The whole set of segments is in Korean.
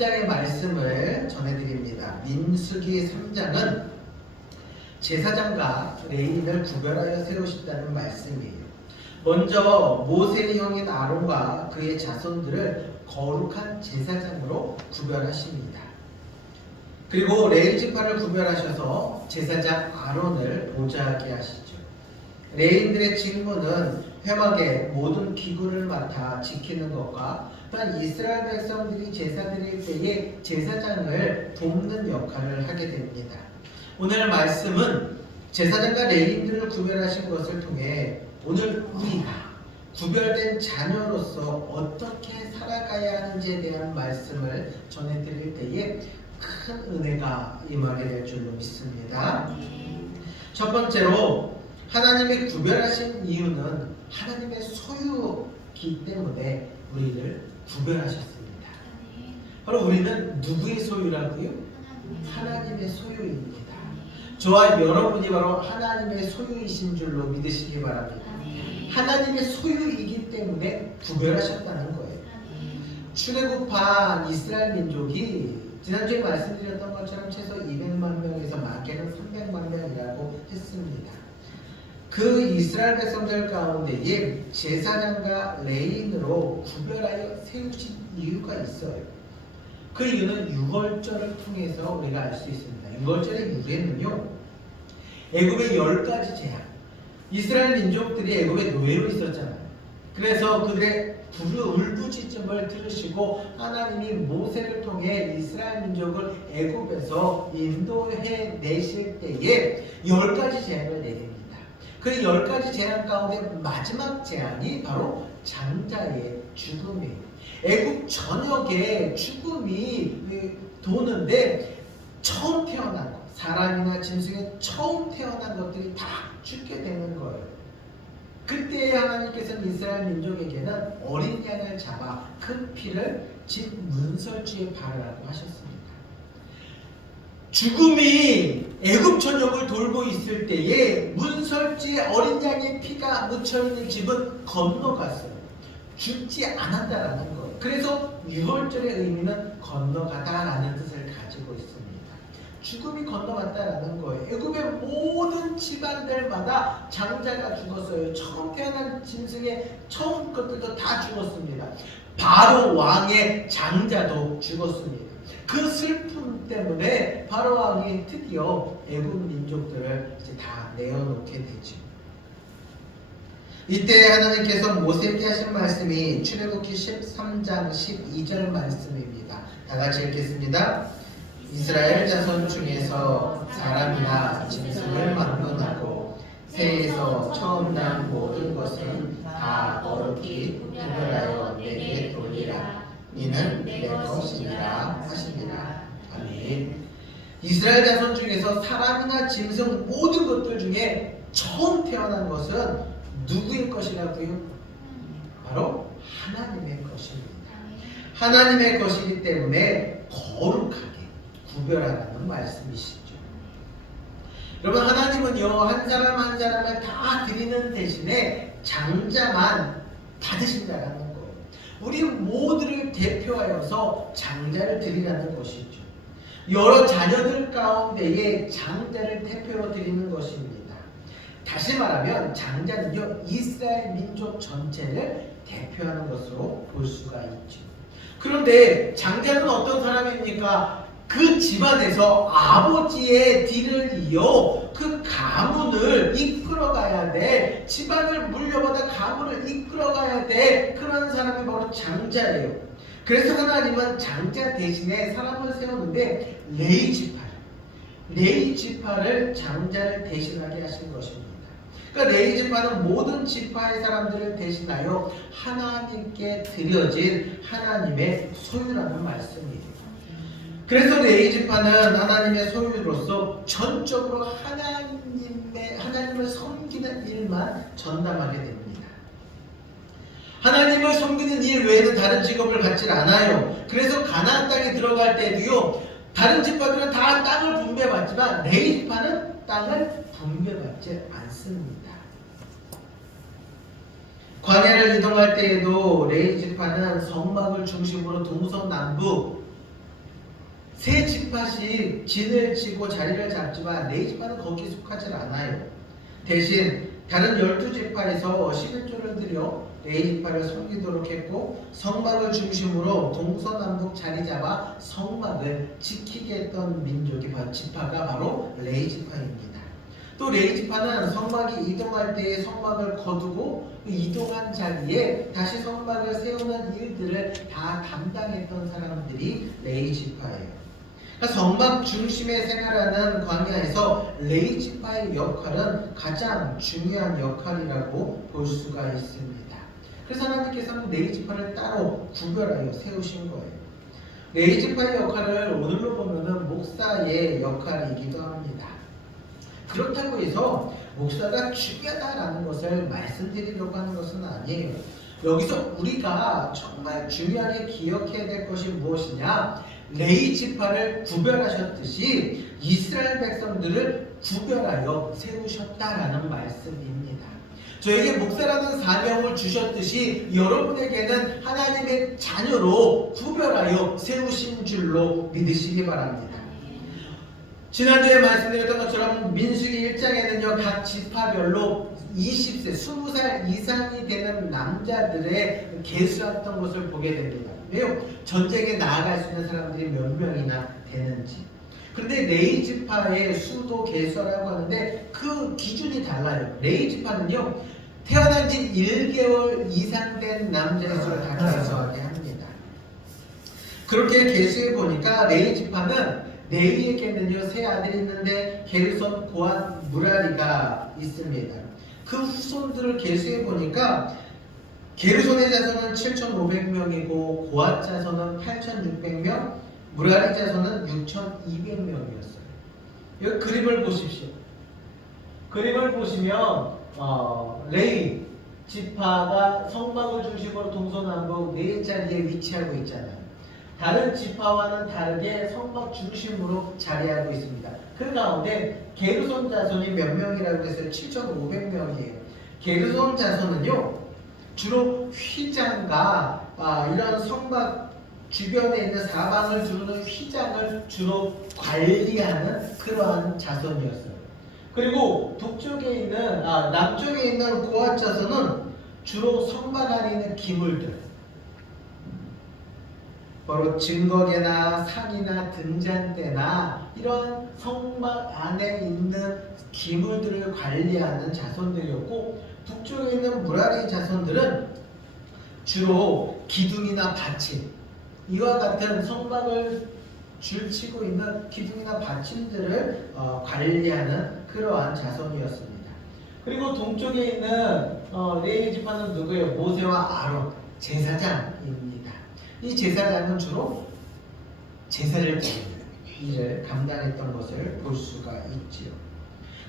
3장의 말씀을 전해드립니다. 민수기 3장은 제사장과 레위인을 구별하여 세우셨다는 말씀이에요. 먼저 모세의 형인 아론과 그의 자손들을 거룩한 제사장으로 구별하십니다. 그리고 레위 지파를 구별하셔서 제사장 아론을 보좌하게 하시죠. 레위인들의 직무는 회막의 모든 기구를 맡아 지키는 것과 또한 이스라엘 백성들이 제사 드릴 때에 제사장을 돕는 역할을 하게 됩니다. 오늘 말씀은 제사장과 레위인들을 구별하신 것을 통해 오늘 우리가 구별된 자녀로서 어떻게 살아가야 하는지에 대한 말씀을 전해드릴 때에 큰 은혜가 임하게 될 줄로 믿습니다. 첫 번째로 하나님이 구별하신 이유는 하나님의 소유이기 때문에 우리를 구별하셨습니다. 바로 우리는 누구의 소유라고요? 하나님의 소유입니다. 저와 여러분이 바로 하나님의 소유이신 줄로 믿으시기 바랍니다. 하나님의 소유이기 때문에 구별하셨다는 거예요. 출애굽한 이스라엘 민족이 지난주에 말씀드렸던 것처럼 최소 200만 명에서 많게는 300만 명이라고 했습니다. 그 이스라엘 백성들 가운데에 제사장과 레위인으로 구별하여 세우신 이유가 있어요. 그 이유는 유월절을 통해서 우리가 알 수 있습니다. 유월절의 유래는요, 애굽의 10가지 재앙, 이스라엘 민족들이 애굽의 노예로 있었잖아요. 그래서 그들의 울부짖음을 들으시고 하나님이 모세를 통해 이스라엘 민족을 애굽에서 인도해 내실 때에 10가지 재앙을 내립니다. 그 10가지 재앙 가운데 마지막 재앙이 바로 장자의 죽음이에요. 애굽 전역에 죽음이 도는데 처음 태어난 것, 사람이나 짐승에 처음 태어난 것들이 다 죽게 되는 거예요. 그때 하나님께서는 이스라엘 민족에게는 어린 양을 잡아 그 피를 집 문설주에 바르라고 하셨습니다. 죽음이 애굽 전역을 돌고 있을 때에 문설주에 어린 양의 피가 묻혀있는 집은 건너갔어요. 죽지 않았다라는 거예요. 그래서 유월절의 의미는 건너가다라는 뜻을 가지고 있습니다. 죽음이 건너갔다라는 거예요. 애굽의 모든 집안들마다 장자가 죽었어요. 처음 태어난 짐승의 처음 것들도 다 죽었습니다. 바로 왕의 장자도 죽었습니다. 그 슬픔 때문에 바로 왕이 드디어 애굽 민족들을 이제 다 내어놓게 되죠. 이때 하나님께서 모세에게 하신 말씀이 출애굽기 13장 12절 말씀입니다. 다 같이 읽겠습니다. 이스라엘 자손 중에서 사람이나 짐승을 막론하고 새에서 처음 난 모든 것은 다 거룩히 구별하여 내게 돌리라. 이는 내 것이니라 하시니라. 아멘. 이스라엘 자손 중에서 사람이나 짐승 모든 것들 중에 처음 태어난 것은 누구의 것이라고요? 바로 하나님의 것입니다. 하나님의 것이기 때문에 거룩하게 구별하라는 말씀이시죠. 여러분, 하나님은요, 한 사람 한 사람을 다 드리는 대신에 장자만 받으신다라는 거예요. 우리 모두를 대표하여서 장자를 드리라는 것이죠. 여러 자녀들 가운데에 장자를 대표로 드리는 것입니다. 다시 말하면 장자는요, 이스라엘 민족 전체를 대표하는 것으로 볼 수가 있죠. 그런데 장자는 어떤 사람입니까? 그 집안에서 아버지의 뒤를 이어 그 가문을 이끌어가야 돼. 집안을 물려받아 가문을 이끌어가야 돼. 그런 사람이 바로 장자예요. 그래서 하나님은 장자 대신에 사람을 세우는데 레위 지파를 장자를 대신하게 하신 것입니다. 그러니까 레위 지파는 모든 지파의 사람들을 대신하여 하나님께 드려진 하나님의 소유라는 말씀이에요. 그래서 레위 지파는 하나님의 소유로서 전적으로 하나님을 섬기는 일만 전담하게 됩니다. 하나님을 섬기는 일 외에는 다른 직업을 갖지 않아요. 그래서 가나안 땅에 들어갈 때도요, 다른 지파들은 다 땅을 분배받지만 레위 지파는 땅을 분배받지 않습니다. 광야를 이동할 때에도 레위 지파는 성막을 중심으로 동서남북 세 지파씩 진을 치고 자리를 잡지만 네 지파는 거기에 속하지 않아요. 대신 다른 12지파에서 11조를 들여 네 지파를 섬기도록 했고 성막을 중심으로 동서남북 자리 잡아 성막을 지키게 했던 지파가 바로 레위 지파입니다. 또 레위 지파는 성막이 이동할 때에 성막을 거두고 이동한 자리에 다시 성막을 세우는 일들을 다 담당했던 사람들이 레위 지파예요. 그러니까 성막 중심의 생활하는 광야에서 레위 지파의 역할은 가장 중요한 역할이라고 볼 수가 있습니다. 그래서 하나님께서는 레위 지파를 따로 구별하여 세우신 거예요. 레위 지파의 역할을 오늘로 보면은 목사의 역할이기도 합니다. 그렇다고 해서 목사가 중요하다라는 것을 말씀드리려고 하는 것은 아니에요. 여기서 우리가 정말 중요하게 기억해야 될 것이 무엇이냐? 레위 지파를 구별하셨듯이 이스라엘 백성들을 구별하여 세우셨다라는 말씀입니다. 저에게 목사라는 사명을 주셨듯이 여러분에게는 하나님의 자녀로 구별하여 세우신 줄로 믿으시기 바랍니다. 지난주에 말씀드렸던 것처럼 민수기 1장에는요 각 지파별로 20세, 20살 이상이 되는 남자들의 계수했던 것을 보게 됩니다. 왜요? 전쟁에 나아갈 수 있는 사람들이 몇 명이나 되는지. 그런데 레위 지파의 수도 계수라고 하는데 그 기준이 달라요. 레위 지파는요 태어난 지 1개월 이상 된 남자의 수를 다 계수하게 합니다. 그렇게 계수해 보니까 레위 지파는 레위에게는요 세 아들이 있는데 게르손, 고핫, 무라리가 있습니다. 그 후손들을 계수해 보니까 게르손의 자손은 7,500명이고 고핫 자손은 8,600명, 무라리 자손은 6,200명이었어요. 여기 그림을 보십시오. 그림을 보시면 레위 지파가 성막을 중심으로 동서남북 네 자리에 위치하고 있잖아요. 다른 지파와는 다르게 성막 중심으로 자리하고 있습니다. 그 가운데 게르손 자손이 몇 명이라고 했어요? 7,500명이에요. 게르손 자손은요 주로 휘장과 이런 성막 주변에 있는 사방을 두르는 휘장을 주로 관리하는 그러한 자손이었어요. 그리고 북쪽에 있는 남쪽에 있는 고핫 자손은 주로 성막 안에 있는 기물들, 바로 증거계나 상이나 등잔대나 이런 성막 안에 있는 기물들을 관리하는 자손들이었고, 북쪽에 있는 무라리 자손들은 주로 기둥이나 받침, 이와 같은 성막을 줄치고 있는 기둥이나 받침들을 관리하는 그러한 자손이었습니다. 그리고 동쪽에 있는 레위 지파는 누구예요? 모세와 아론, 제사장입니다. 이 제사장은 주로 제사를 드리는 일을 감당했던 것을 볼 수가 있지요.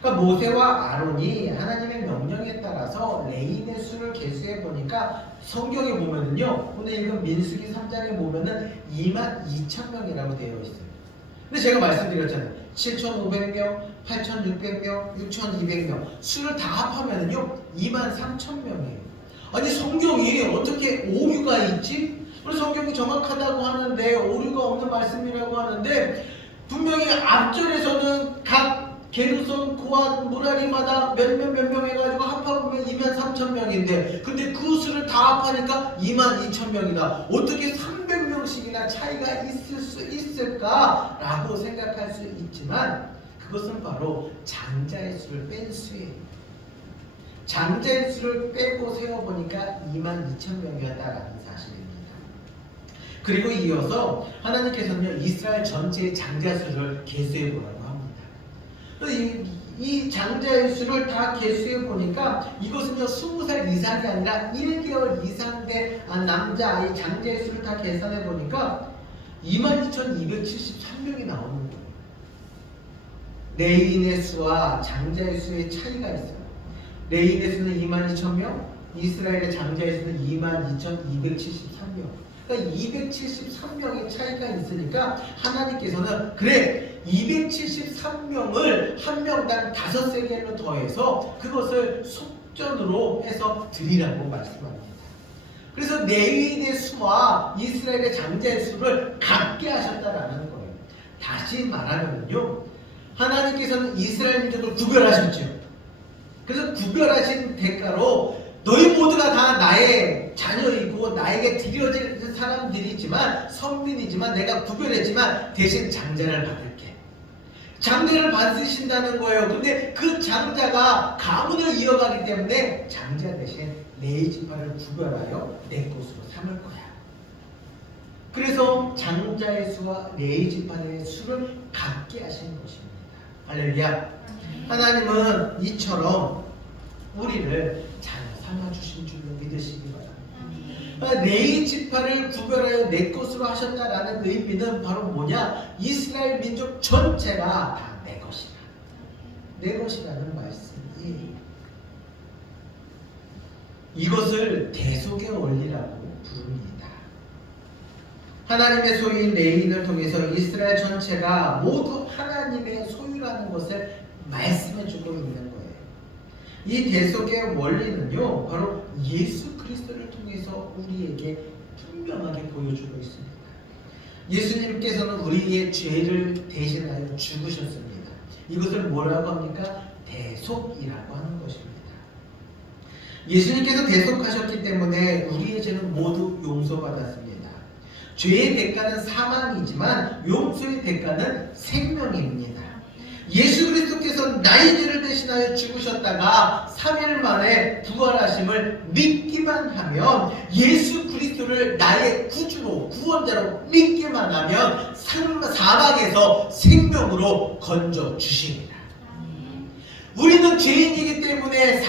그러니까 모세와 아론이 하나님의 명령에 따라서 레위인의 수를 계수해 보니까 성경에 보면은요, 오늘 읽은 민수기 3장에 보면은 22,000명이라고 되어 있어요. 근데 제가 말씀드렸잖아요. 7,500명, 8,600명, 6,200명 수를 다 합하면은요 23,000명이에요. 아니 성경이 어떻게 오류가 있지? 우리 성경이 정확하다고 하는데 오류가 없는 말씀이라고 하는데 분명히 앞절에서는 각 게르손, 고핫, 무라리마다 몇 명 해가지고 합하면 23,000명인데 근데 그 수를 다 합하니까 22,000명이다. 어떻게 300명씩이나 차이가 있을 수 있을까라고 생각할 수 있지만 그것은 바로 장자의 수를 뺀 수예요. 장자의 수를 빼고 세어보니까 22,000명이었다라는 사실입니다. 그리고 이어서 하나님께서는 이스라엘 전체의 장자 수를 계수해 보라고 합니다. 이 장자의 수를 다 계수해 보니까 이것은요 20살 이상이 아니라 1개월 이상 된 남자아이 장자의 수를 다 계산해 보니까 22,273명이 나오는 거예요. 레위인의 수와 장자의 수의 차이가 있어요. 레위인의 수는 22,000명, 이스라엘의 장자의 수는 22,273명. 그러니까 273명의 차이가 있으니까 하나님께서는 그래 273명을 한 명당 5세겔로 더해서 그것을 속전으로 해서 드리라고 말씀합니다. 그래서 레위인의 수와 이스라엘의 장자의 수를 같게 하셨다라는 거예요. 다시 말하면요, 하나님께서는 이스라엘 민족을 구별하셨죠. 그래서 구별하신 대가로 너희 모두가 다 나의 자녀이고 나에게 드려질 사람들이지만, 성민이지만, 내가 구별했지만 대신 장자를 받을게. 장자를 받으신다는 거예요. 근데 그 장자가 가문을 이어가기 때문에 장자 대신 레위 지파를 구별하여 내 것으로 삼을 거야. 그래서 장자의 수와 레위 지파의 수를 같게 하신 것입니다. 할렐루야. 하나님은 이처럼 우리를 자녀 삼아 주신 줄로 믿으시기 바랍니다. 레위 지파를 구별하여 내 것으로 하셨다라는 의미는 바로 뭐냐? 이스라엘 민족 전체가 다 내 것이다. 내 것이라는 말씀이에요. 이것을 대속의 원리라고 부릅니다. 하나님의 소유인 레위인을 통해서 이스라엘 전체가 모두 하나님의 소유라는 것을 말씀해주고 있는 거예요. 이 대속의 원리는요, 바로 예수 그리스도를 통해서 우리에게 분명하게 보여주고 있습니다. 예수님께서는 우리의 죄를 대신하여 죽으셨습니다. 이것을 뭐라고 합니까? 대속이라고 하는 것입니다. 예수님께서 대속하셨기 때문에 우리의 죄는 모두 용서받았습니다. 죄의 대가는 사망이지만 용서의 대가는 생명입니다. 예수 그리스도께서 나의 죄를 대신하여 죽으셨다가 3일 만에 부활하심을 믿기만 하면, 예수 그리스도를 나의 구주로, 구원자로 믿기만 하면 사망에서 생명으로 건져 주십니다. 우리는 죄인이기 때문에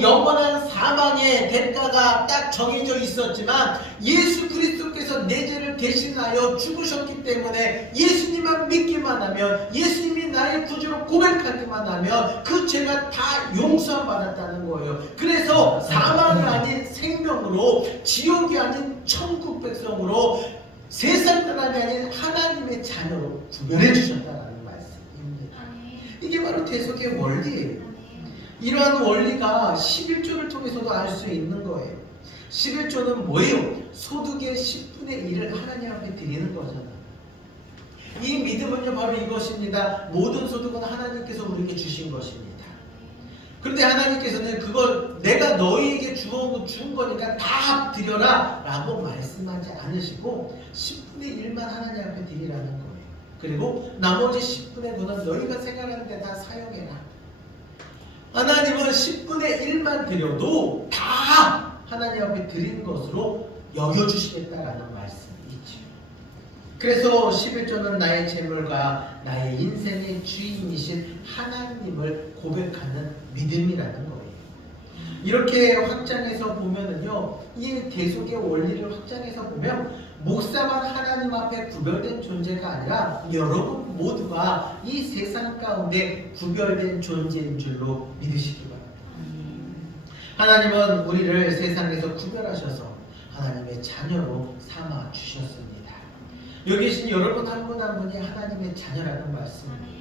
영원한 사망의 대가가 딱 정해져 있었지만, 예수 그리스도께서 내 죄를 대신하여 죽으셨기 때문에 예수님만 믿기만 하면, 예수님이 나의 구주로 고백하기만 하면 그 죄가 다 용서받았다는 거예요. 그래서 사망이 아닌 생명으로, 지옥이 아닌 천국 백성으로, 세상 사람이 아닌 하나님의 자녀로 구별해 주셨다는 말씀입니다. 이게 바로 대속의 원리예요. 이러한 원리가 11조를 통해서도 알 수 있는 거예요. 11조는 뭐예요? 소득의 10분의 1을 하나님 앞에 드리는 거잖아요. 이 믿음은요, 바로 이것입니다. 모든 소득은 하나님께서 우리에게 주신 것입니다. 그런데 하나님께서는 그걸 내가 너희에게 준 거니까 다 드려라 라고 말씀하지 않으시고 10분의 1만 하나님 앞에 드리라는 거예요. 그리고 나머지 10분의 9는 너희가 생활하는 데 다 사용해라. 하나님은 10분의 1만 드려도 다 하나님 앞에 드린 것으로 여겨주시겠다라는 말씀이죠. 그래서 11조는 나의 재물과 나의 인생의 주인이신 하나님을 고백하는 믿음이라는 거예요. 이렇게 확장해서 보면은요, 이 대속의 원리를 확장해서 보면 목사만 하나님 앞에 구별된 존재가 아니라 여러분 모두가 이 세상 가운데 구별된 존재인 줄로 믿으시기 바랍니다. 하나님은 우리를 세상에서 구별하셔서 하나님의 자녀로 삼아 주셨습니다. 여기 계신 여러분 한 분 한 분이 하나님의 자녀라는 말씀입니다.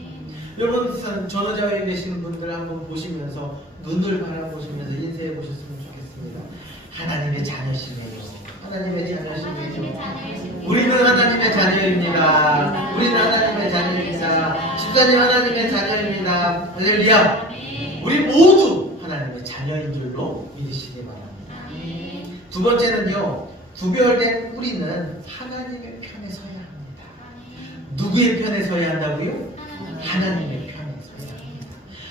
여러분 전후자에 계신 분들 한번 보시면서 눈을 바라보시면서 인쇄해 보셨으면 좋겠습니다. 하나님의 자녀시네요. 하나님의 자녀시네요. 우리는 하나님의 자녀입니다. 우리는 하나님의 자녀입니다. 집사님 하나님의 자녀입니다. 할렐루야. 우리 모두 하나님의 자녀인 줄로 믿으시기 바랍니다. 두 번째는요, 구별된 우리는 하나님의 편에 서야 합니다. 누구의 편에 서야 한다고요? 하나님의 편에 서야 합니다.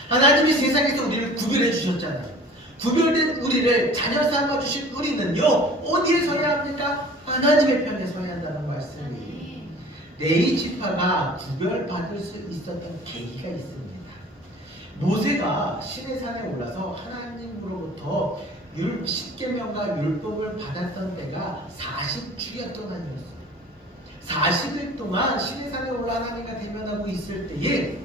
하나님이 세상에서 우리를 구별해 주셨잖아요. 구별된 우리를 자녀 삼아 주신 우리는요, 어디에 서야 합니까? 하나님의 편에 서야 한다는 말씀이에요. 레위 지파가 구별받을 수 있었던 계기가 있습니다. 모세가 시내산에 올라서 하나님으로부터 10계명과 율법을 받았던 때가 40주야 동안이었어요. 40일 동안 시내산에 올라 하나님과 대면하고 있을 때에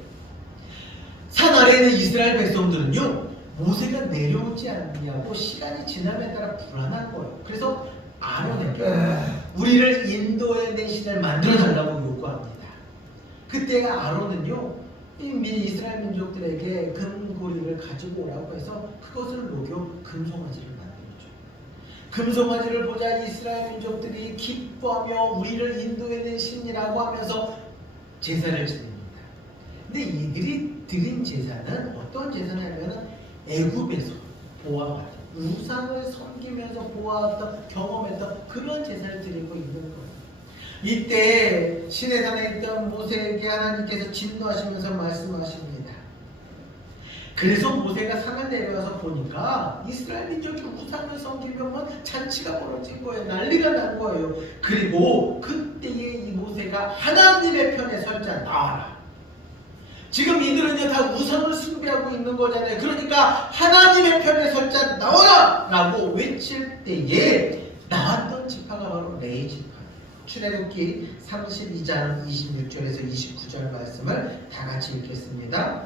산 아래에 있는 이스라엘 백성들은요, 모세가 내려오지 않느냐고 시간이 지남에 따라 불안한 거예요. 그래서 아론에게 우리를 인도해낸 신을 만들어달라고 요구합니다. 그때가 아론은요, 이스라엘 민족들에게 금고리를 가지고 오라고 해서 그것을 녹여 금송아지를 만들었죠. 금송아지를 보자 이스라엘 민족들이 기뻐하며 우리를 인도해낸 신이라고 하면서 제사를 드립니다. 근데 이들이 드린 제사는 어떤 제사냐면 애굽에서 보아왔던 우상을 섬기면서 보아왔던 경험했던 그런 제사를 드리고 있는 거예요. 이때 시내산에 있던 모세에게 하나님께서 진노하시면서 말씀하십니다. 그래서 모세가 산을 내려와서 보니까 이스라엘 민족이 우상을 섬기면 잔치가 벌어진 거예요. 난리가 난 거예요. 그리고 그때에 이 모세가 하나님의 편에 설자 나와라. 지금 이들은요 다 우상을 숭배하고 있는 거잖아요. 그러니까 하나님의 편에 설자 나와라! 라고 외칠 때에 나왔던 지파가 바로 레위 지파. 출애굽기 32장 26절에서 29절 말씀을 다 같이 읽겠습니다.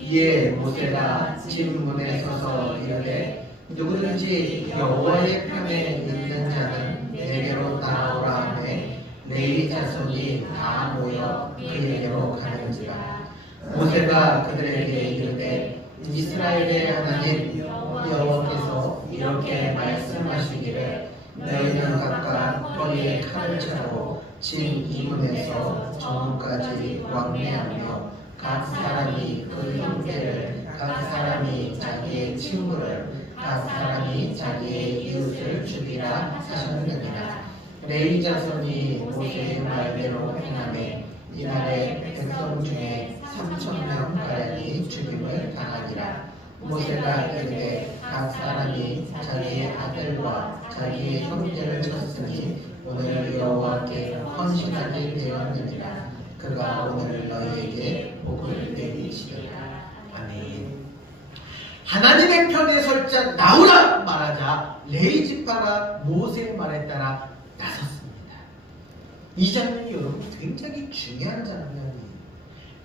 이에 모세가 집 문에 서서 이르되 누구든지 여호와의 편에 있는 자는 내게로 나오라 하매 레위 자손이 다 모여 그에게로 가는지라. 모세가 그들에게 이르되 이스라엘의 하나님 여호와께서 이렇게 말씀하시기를 너희는 각각 허리에 칼을 차고 집 이문에서 정문까지 왕래하며 각 사람이 그 형제를, 각 사람이 자기의 친구를, 각 사람이 자기의 이웃을 죽이라 하셨느니라. 레위 자손이 모세의 말대로 행하매 이날에 백성 중에 3,000명 가량이 죽임을 당하니라. 모세가 이르되 각 사람이 자기의 아들과 자기의 형제를 쳤으니 오늘 여호와께 헌신하게 되었느니라. 그가 오늘 너희에게 복을 내리시리라. 아멘. 하나님의 편에 설자 나오라 말하자 레위 지파가 모세의 말에 따라 나섰습니다. 이 장면이 여러분 굉장히 중요한 장면이에요.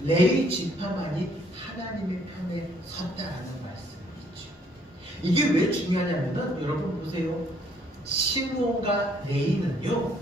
레위 지파만이 하나님의 편에 섰다라는 말씀이죠. 이게 왜 중요하냐면은 여러분 보세요. 시므온과 레위는요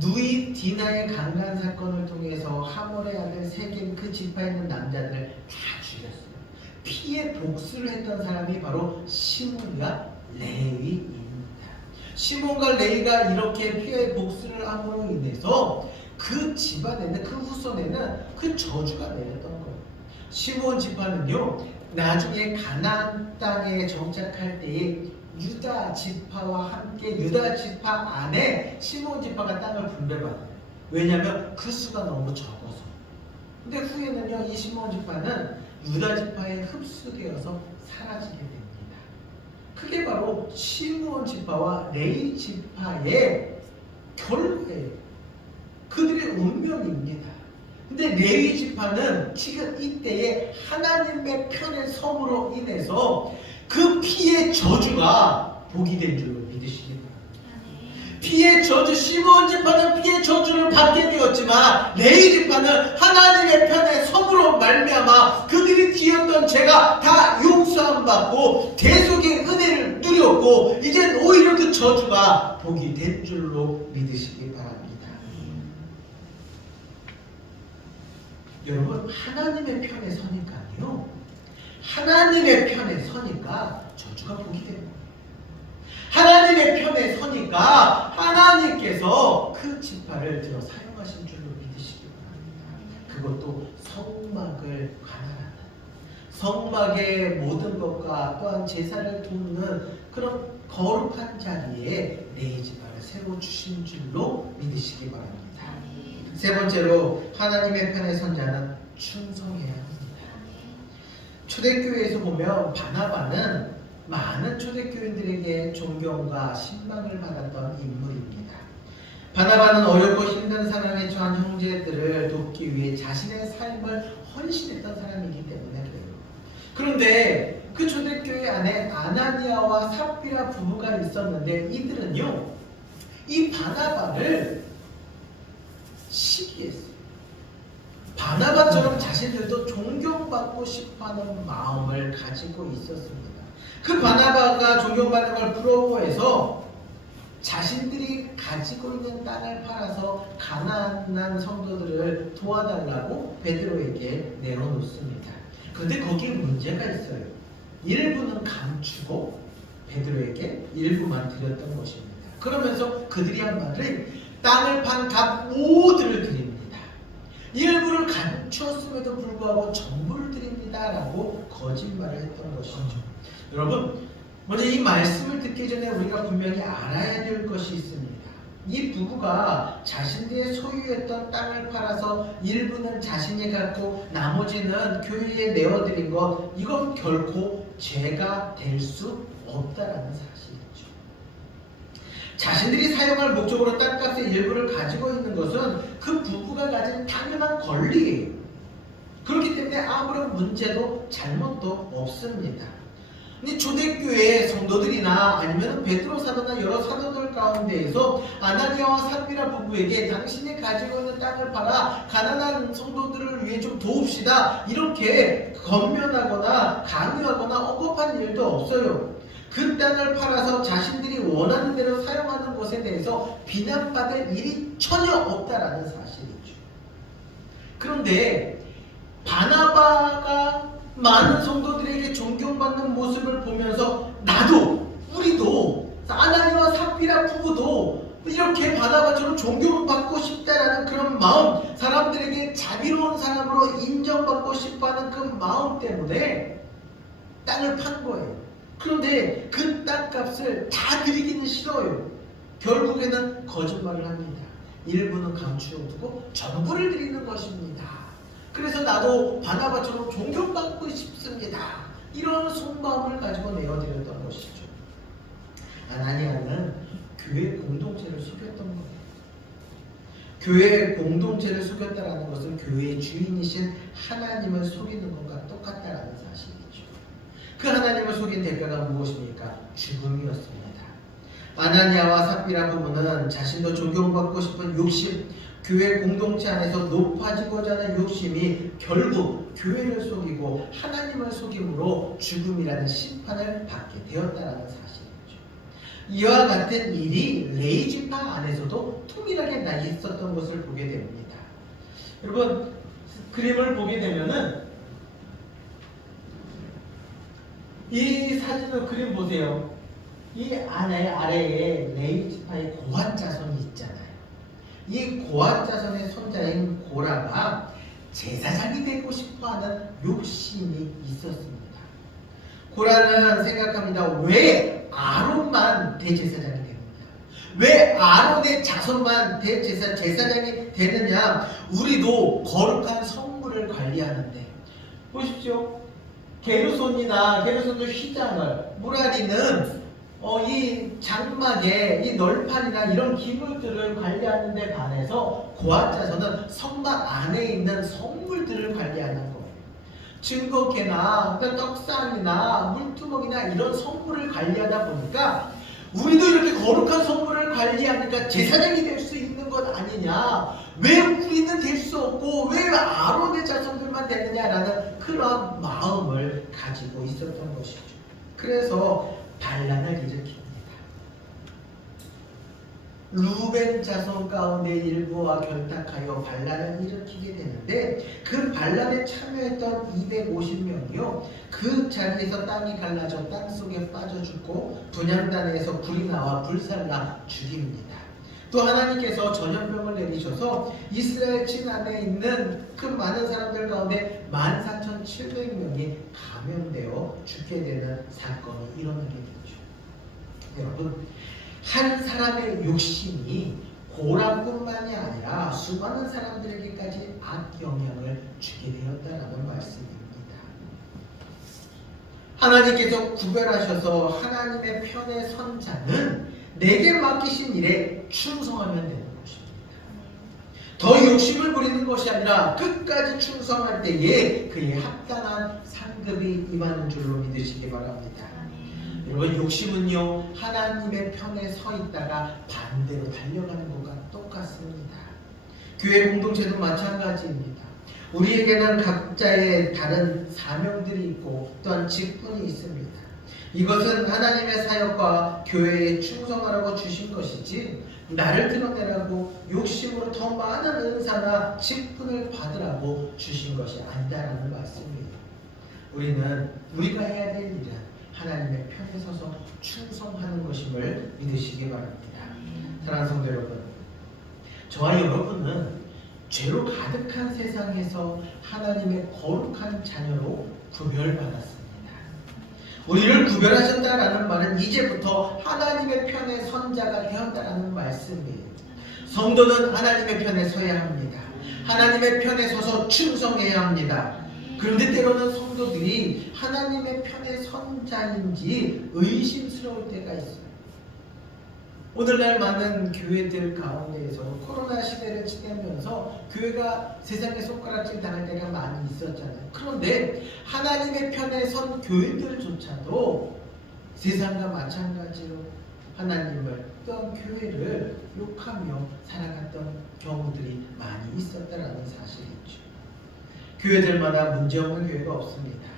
누이 디나의 강간 사건을 통해서 하몰의 아들 세겜 그 지파에 있는 남자들을 다 죽였어요. 피해 복수를 했던 사람이 바로 시므온과 레위입니다. 시므온과 레위가 이렇게 피해 복수를 함으로 인해서 그 집안에는 그 후손에는 그 저주가 내렸던 거예요. 시므온 지파는요 나중에 가나안 땅에 정착할 때에 유다 지파와 함께 유다 지파 안에 시므온 지파가 땅을 분배받아요. 왜냐하면 그 수가 너무 적어서. 근데 후에는요 이 시므온 지파는 유다 지파에 흡수되어서 사라지게 됩니다. 그게 바로 시므온 지파와 레위 지파의 결과예요. 그들의 운명입니다. 근데 레위 지파는 지금 이때에 하나님의 편에 섬으로 인해서 그 피의 저주가 복이 된 줄로 믿으시기 바랍니다. 피의 저주, 시므온 지파는 피의 저주를 받게 되었지만 레위 지파는 하나님의 편에 섬으로 말미암아 그들이 지었던 죄가 다 용서함 받고 대속의 은혜를 누렸고 이젠 오히려 그 저주가 복이 된 줄로 믿으시기 바랍니다. 여러분 하나님의 편에 서니까요 하나님의 편에 서니까 저주가 복이 됩니다. 하나님의 편에 서니까 하나님께서 그 지파를 들어 사용하신 줄로 믿으시기 바랍니다. 그것도 성막을 관할하는 성막의 모든 것과 또한 제사를 돕는 그런 거룩한 자리에 레위 지파를 세워주신 줄로 믿으시기 바랍니다. 세 번째로 하나님의 편에 선 자는 충성해야 합니다. 초대교회에서 보면 바나바는 많은 초대교인들에게 존경과 신망을 받았던 인물입니다. 바나바는 어렵고 힘든 상황에 처한 형제들을 돕기 위해 자신의 삶을 헌신했던 사람이기 때문에 그래요. 그런데 그 초대교회 안에 아나니아와 삽비라 부부가 있었는데 이들은요 이 바나바를 시기했어요. 바나바처럼 자신들도 존경받고 싶어하는 마음을 가지고 있었습니다. 그 바나바가 존경받는 걸 부러워해서 자신들이 가지고 있는 땅을 팔아서 가난한 성도들을 도와달라고 베드로에게 내어놓습니다. 그런데 거기에 문제가 있어요. 일부는 감추고 베드로에게 일부만 드렸던 것입니다. 그러면서 그들이 한 말을 땅을 판 값 모두를 드립니다. 일부를 감추었음에도 불구하고 전부를 드립니다라고 거짓말을 했던 것이죠. 여러분, 먼저 이 말씀을 듣기 전에 우리가 분명히 알아야 될 것이 있습니다. 이 부부가 자신들의 소유했던 땅을 팔아서 일부는 자신이 갖고 나머지는 교회에 내어드린 것, 이건 결코 죄가 될 수 없다라는 사실이죠. 자신들이 사용할 목적으로 땅값의 일부를 가지고 있는 것은 그 부부가 가진 당연한 권리예요. 그렇기 때문에 아무런 문제도 잘못도 없습니다. 초대교회 성도들이나 아니면 베드로 사도나 여러 사도들 가운데에서 아나니아와 삽비라 부부에게 당신이 가지고 있는 땅을 팔아 가난한 성도들을 위해 좀 도웁시다, 이렇게 권면하거나 강요하거나 언급한 일도 없어요. 그 땅을 팔아서 자신들이 원하는 대로 사용하는 것에 대해서 비난받을 일이 전혀 없다라는 사실이죠. 그런데 바나바가 많은 성도들에게 존경받는 모습을 보면서 나도, 우리도, 아나니아와 삽비라 부부도 이렇게 바나바처럼 존경받고 싶다라는 그런 마음, 사람들에게 자비로운 사람으로 인정받고 싶어하는 그 마음 때문에 땅을 판 거예요. 그런데 그 땅값을 다 드리기는 싫어요. 결국에는 거짓말을 합니다. 일부는 감추어두고 전부를 드리는 것입니다. 그래서 나도 바나바처럼 존경받고 싶습니다, 이런 속마음을 가지고 내어드렸던 것이죠. 아나니아는 교회 공동체를 속였던 거예요. 교회 공동체를 속였다는 것은 교회의 주인이신 하나님을 속이는 것과 똑같다는 사실이죠. 그 하나님을 속인 대가가 무엇입니까? 죽음이었습니다. 아나니아와 삽비라 부부는 자신도 존경받고 싶은 욕심, 교회 공동체 안에서 높아지고자 하는 욕심이 결국 교회를 속이고 하나님을 속임으로 죽음이라는 심판을 받게 되었다는 사실이죠. 이와 같은 일이 레이지파 안에서도 통일하게 있었던 것을 보게 됩니다. 여러분, 그림을 보게 되면은 이 사진을 그림 보세요. 이 아래에 레이지파의 고한 자손이 있잖아요. 이 고한 자손의 손자인 고라가 제사장이 되고 싶어하는 욕심이 있었습니다. 고라는 생각합니다. 왜 아론만 대제사장이 됩니까? 왜 아론의 자손만 제사장이 되느냐? 우리도 거룩한 성물을 관리하는데, 보십시오. 게르손도 휘장을, 무라리는 이 장막에 이 널판이나 이런 기물들을 관리하는 데 반해서 고한 자손은 성막 안에 있는 성물들을 관리하는 거예요. 증거계나 떡상이나 물두멍이나 이런 성물을 관리하다 보니까 우리도 이렇게 거룩한 성물을 관리하니까 제사장이 될 수 있는 것 아니냐, 왜 우리는 될 수 없고 왜 아론의 자손들만 되느냐라는 그런 마음을 가지고 있었던 것이죠. 그래서 반란을 일으킵니다. 루벤 자손 가운데 일부와 결탁하여 반란을 일으키게 되는데, 그 반란에 참여했던 250명이요 그 자리에서 땅이 갈라져 땅속에 빠져 죽고 분향단에서 불이 나와 불살라 죽입니다. 또 하나님께서 전염병을 내리셔서 이스라엘 진 안에 있는 그 많은 사람들 가운데 14,700명이 감염되어 죽게 되는 사건이 일어나게 되죠. 여러분, 한 사람의 욕심이 고라뿐만이 아니라 수많은 사람들에게까지 악영향을 주게 되었다는 말씀입니다. 하나님께서 구별하셔서 하나님의 편에 선 자는 내게 맡기신 일에 충성하면 되는 것입니다. 더 욕심을 부리는 것이 아니라 끝까지 충성할 때에 그의 합당한 상급이 임하는 줄로 믿으시기 바랍니다. 여러분, 욕심은요 하나님의 편에 서 있다가 반대로 달려가는 것과 똑같습니다. 교회 공동체도 마찬가지입니다. 우리에게는 각자의 다른 사명들이 있고 또한 직분이 있습니다. 이것은 하나님의 사역과 교회에 충성하라고 주신 것이지 나를 드러내라고 욕심으로 더 많은 은사나 직분을 받으라고 주신 것이 아니다라는 말씀이에요. 우리는 우리가 해야 될 일은 하나님의 편에 서서 충성하는 것임을 믿으시기 바랍니다. 사랑하는 성도 여러분, 저와 여러분은 죄로 가득한 세상에서 하나님의 거룩한 자녀로 구별받았습니다. 우리를 구별하셨다라는 말은 이제부터 하나님의 편에 선 자가 되었다라는 말씀이에요. 성도는 하나님의 편에 서야 합니다. 하나님의 편에 서서 충성해야 합니다. 그런데 때로는 성도들이 하나님의 편에 선 자인지 의심스러울 때가 있어요. 오늘날 많은 교회들 가운데에서 코로나 시대를 지내면서 교회가 세상에 손가락질 당할 때가 많이 있었잖아요. 그런데 하나님의 편에 선 교회들조차도 세상과 마찬가지로 하나님을 또한 교회를 욕하며 살아갔던 경우들이 많이 있었다라는 사실이죠. 교회들마다 문제없는 교회가 없습니다.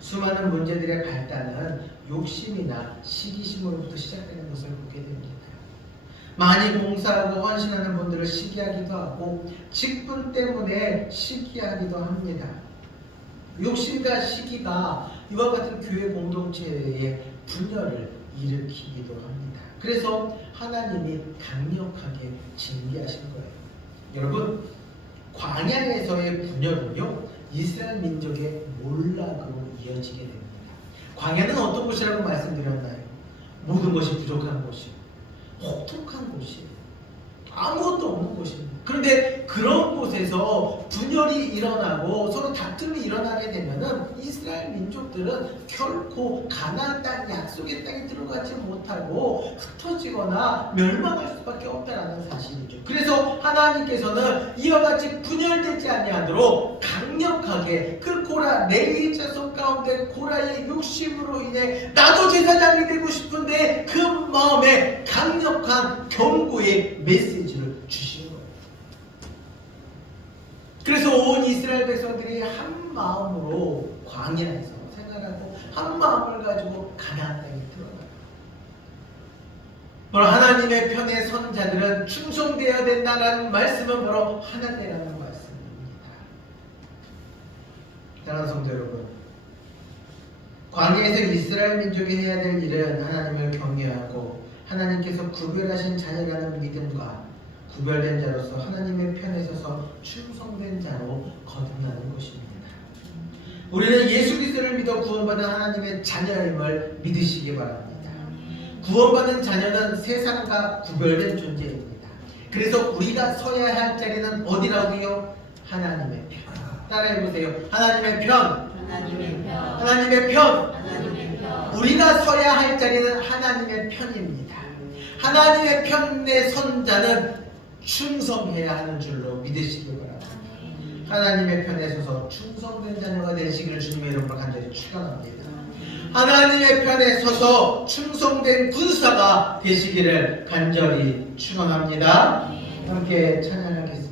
수많은 문제들의 발단은 욕심이나 시기심으로부터 시작되는 것을 보게 됩니다. 많이 봉사하고 헌신하는 분들을 시기하기도 하고 직분 때문에 시기하기도 합니다. 욕심과 시기가 이와 같은 교회 공동체의 분열을 일으키기도 합니다. 그래서 하나님이 강력하게 징계하신 거예요. 여러분, 광야에서의 분열은요, 이스라엘 민족의 몰락으로 이어지게 됩니다. 광야는 어떤 곳이라고 말씀드렸나요? 모든 것이 부족한 곳이요, 혹독한 곳이에요. 아무것도 없는 곳입니다. 그런데 그런 곳에서 분열이 일어나고 서로 다툼이 일어나게 되면은 이스라엘 민족들은 결코 가나안 땅, 약속의 땅에 들어가지 못하고 흩어지거나 멸망할 수밖에 없다라는 사실이죠. 그래서 하나님께서는 이와 같이 분열되지 아니하도록 강력하게 그 고라, 레위 자손 가운데 고라의 욕심으로 인해 나도 제사장이 되고 싶은데 그 마음에 강력한 경고의 메시지를 주신 거예요. 그래서 온 이스라엘 백성들이 한 마음으로 광야에서 생활하고 한 마음을 가지고 가나안 땅에 들어가요. 바로 하나님의 편에 선 자들은 충성되어야 된다는 말씀은 바로 하나님이라는 말씀입니다. 사랑하는 성도 여러분, 광야에서 이스라엘 민족이 해야 될 일은 하나님을 경외하고 하나님께서 구별하신 자녀라는 믿음과 구별된 자로서 하나님의 편에 서서 충성된 자로 거듭나는 것입니다. 우리는 예수 그리스도를 믿어 구원받은 하나님의 자녀임을 믿으시기 바랍니다. 구원받은 자녀는 세상과 구별된 존재입니다. 그래서 우리가 서야 할 자리는 어디라고요? 하나님의 편. 따라해보세요. 하나님의 편. 하나님의 편. 하나님의 편. 하나님의 편. 우리가 서야 할 자리는 하나님의 편입니다. 하나님의 편에 선 자는 충성해야 하는 줄로 믿으시기 바랍니다. 하나님의 편에 서서 충성된 자녀가 되시기를 주님의 이름으로 간절히 축원합니다. 하나님의 편에 서서 충성된 군사가 되시기를 간절히 축원합니다. 함께 찬양하겠습니다.